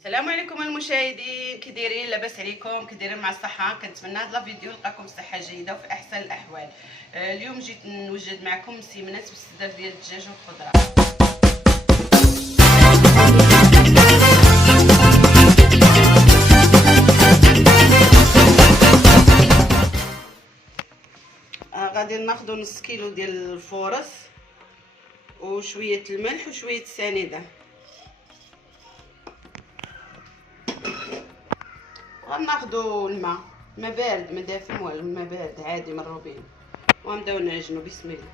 السلام عليكم المشاهدين، كي دايرين؟ لاباس عليكم؟ كي دايرين مع الصحه؟ كنتمنى هذا الفيديو يلقاكم بصحه جيده وفي احسن الاحوال. اليوم جيت نوجد معكم مسيمنات بالصدر ديال الدجاج والخضره. غادي ناخذ نص كيلو ديال الفورص وشويه الملح وشويه سنيده. غناخذوا الماء بارد، ما دافن والو، الماء بارد عادي من الروبين، ونبداو نعجنوا. بسم الله.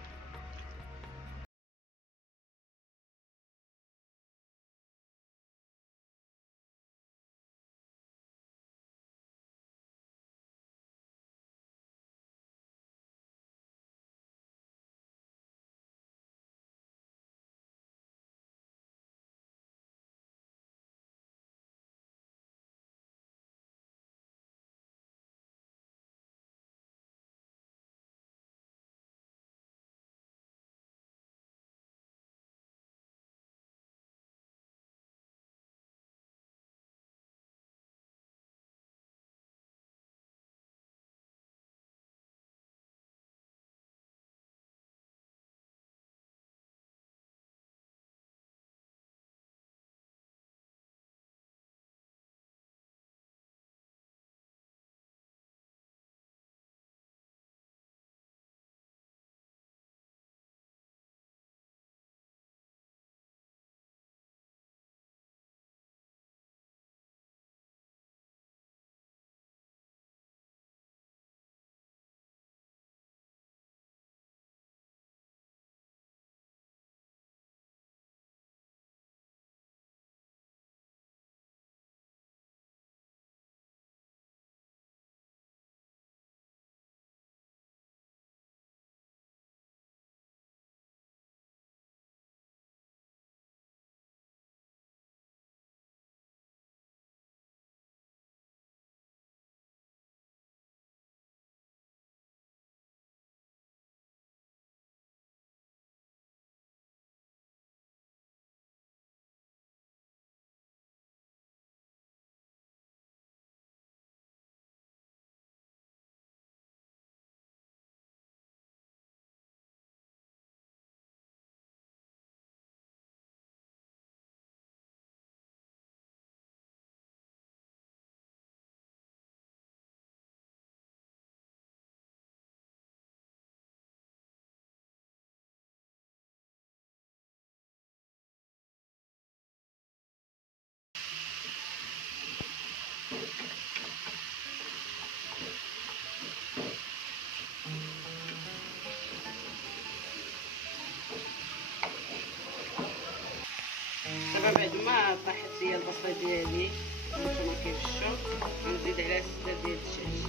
دابا بعد ما طاحت ليا البصله ديالي نتوما كيفشوا، غنزيد عليها الصدر ديال الدجاج.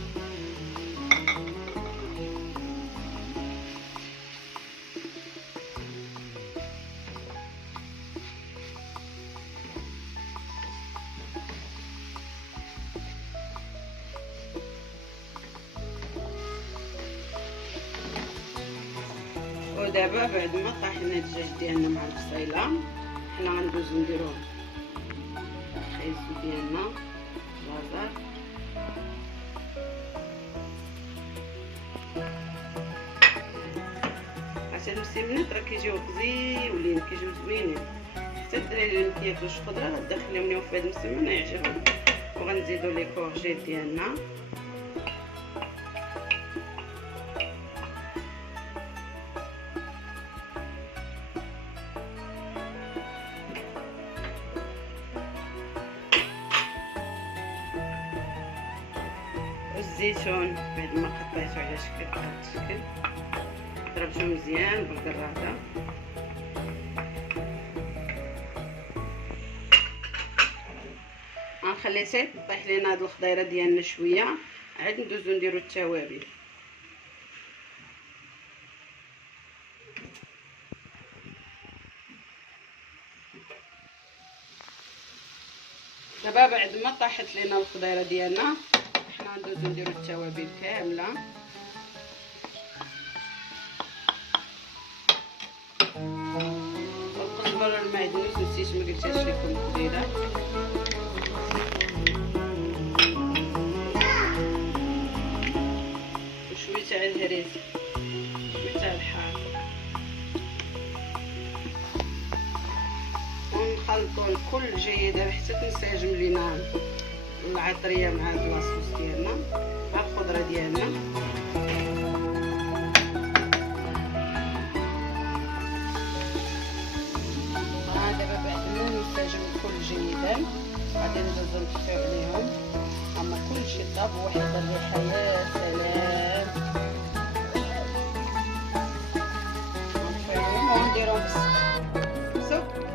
ودابا بعد ما طاحنا الدجاج ديالنا مع البصيله، حنا غندوزو نديرو الخيزو ديالنا لازار. عشان المسمنات راه كيجيو غزيولين، كيجيو زوينين، حتى الدراري اللي مكياكلوش الخضره غتدخليهم ليهم في هاد المسمن يعجبهم. وغنزيدو لي كورجيت ديالنا، الزيتون بعد ما قطعته على شكل بهذا الشكل، ضربته مزيان بالقراطه. غنخلي حتى طيح لينا هاد الخضيره ديالنا شويه، عاد ندوزو نديرو التوابل. دابا بعد ما طاحت لينا الخضيره ديالنا، حنا غندوزو نديرو التوابل كامله. والكزبره والمعدنوس نسيت ما قلتهاش لكم قبيله. الكل جيدا حتى تنسجم لينا العطريه مع هاد لاصوص ديالنا مع الخضره ديالنا. دابا بعد ما ننسجم الكل جيدا غادي ندوزو نطفيو عليهم. اما كلشي طاب واحد الريحه يا سلام. نطفيو عليهم ونديرهم بالسكر.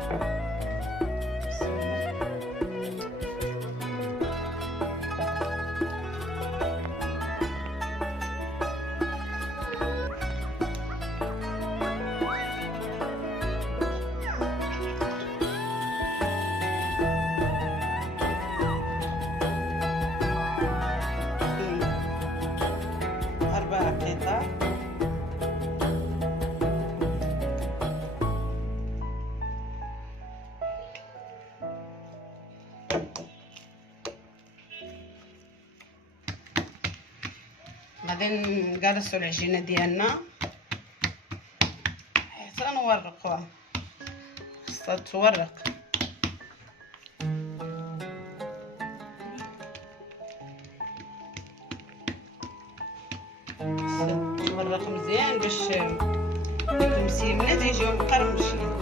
غادي نقرصوا العجينه ديالنا حتى نورقوها. خصها تورق. تورق مزيان باش ديك المسيمنات يجيو مقرمشين.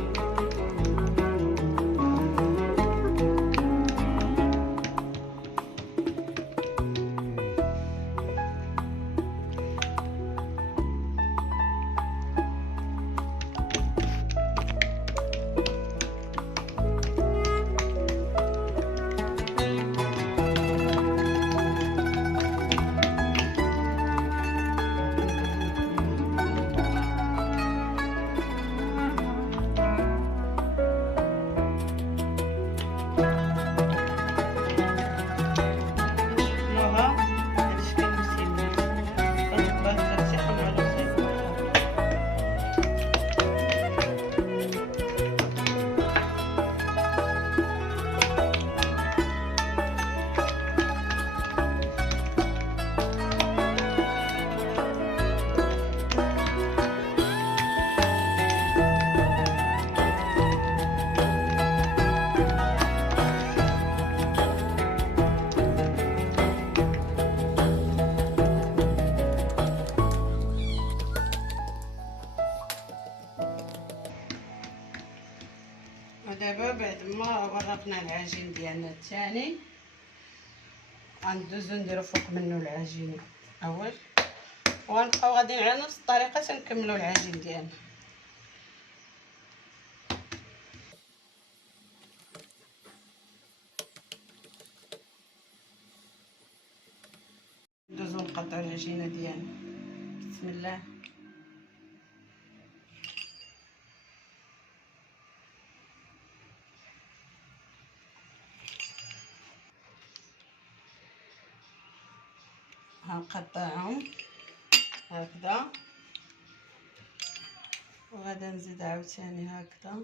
ودابا بعد ما ورقنا العجين ديالنا الثاني غندوزو نديرو فوق منه العجين اول وغنبقاو غاديين على نفس الطريقه تنكملوا العجين ديالنا. ندوزو نقطعو العجينه ديالنا. بسم الله. هنقطعهم هكذا وغادا نزيد عاوتاني هكذا.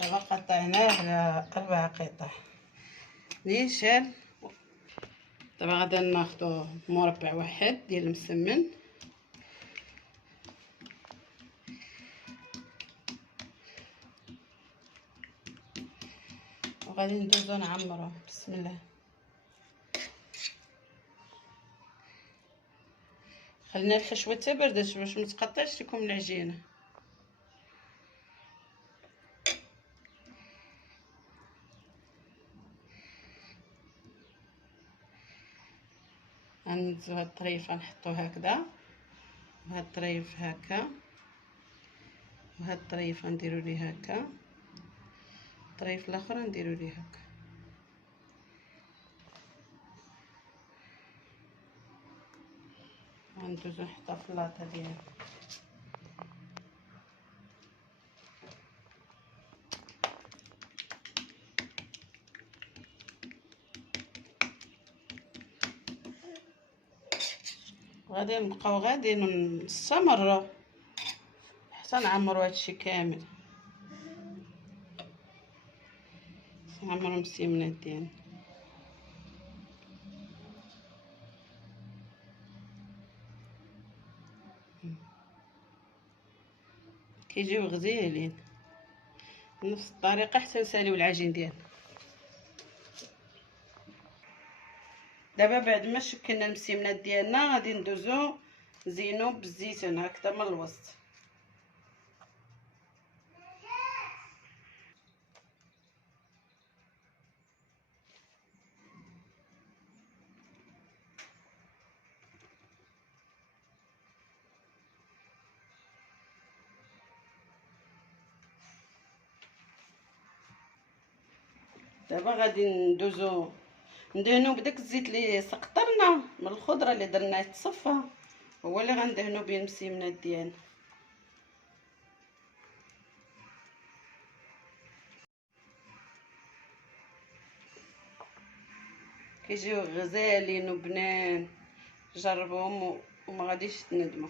دابا قطعناه على 4 قطع نيشان. دابا غادا ناخدو مربع واحد ديال المسمن وغادي ندوزو نعمروه. بسم الله. خلينا الحشوه حتى بردت باش متقطعش لكم العجينه. غندوزو هاد الطريفه نحطو هكذا وهاد الطريف هكا وهاد الطريفه نديرو ليه هكا الطريف الاخر نديرو ليه هكا. غندوزو نحطها في اللاطه ديالي. غادي نبقاو غادي نستمروا حتى نعمروا هادشي كامل. نعمروا المسيمنات ديالنا. كيجيو غزالين. نفس الطريقه حتى نساليو العجين ديالنا. دابا بعد ما شكلنا المسيمنات ديالنا غادي ندوزو نزينو بالزيتون هكذا من الوسط. دابا غادي ندهنو بداك الزيت اللي سقطرنا من الخضره اللي درناه تصفى، هو اللي غندهنو به المسيمنات ديالنا. كيجيو غزالين وبنان، جربوهم وما غاديش تندموا.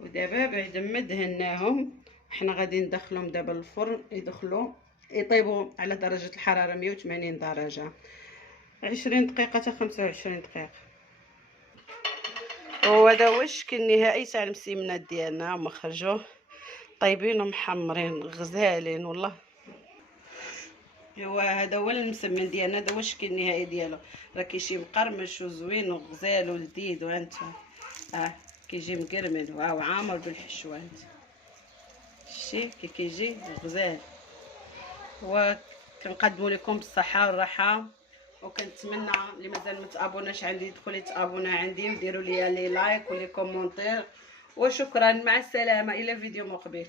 ودابا بعد ما دهناهم حنا غادي ندخلهم دابا للفرن، يطيبوا على درجه الحراره 180 درجه 20 دقيقه حتى 25 دقيقه. وهذا هو الشكل النهائي تاع المسيمنات ديالنا، هما خرجوا طيبين ومحمرين غزالين والله. ايوا هذا هو المسمن ديالنا، هذا هو الشكل النهائي ديالو. راه كيجي مقرمش وزوين وغزال ولذيذ. وانتم كيجي مقرمل وعامر بالحشوه. شتي كي كيجي غزال. وكنقدموا لكم بالصحه والراحه، وكنتمنى اللي مازال متابوناش عندي يدخل يتابونا عندي وديروا لي لايك ولي كومونتير. وشكرا، مع السلامه، الى فيديو مقبل.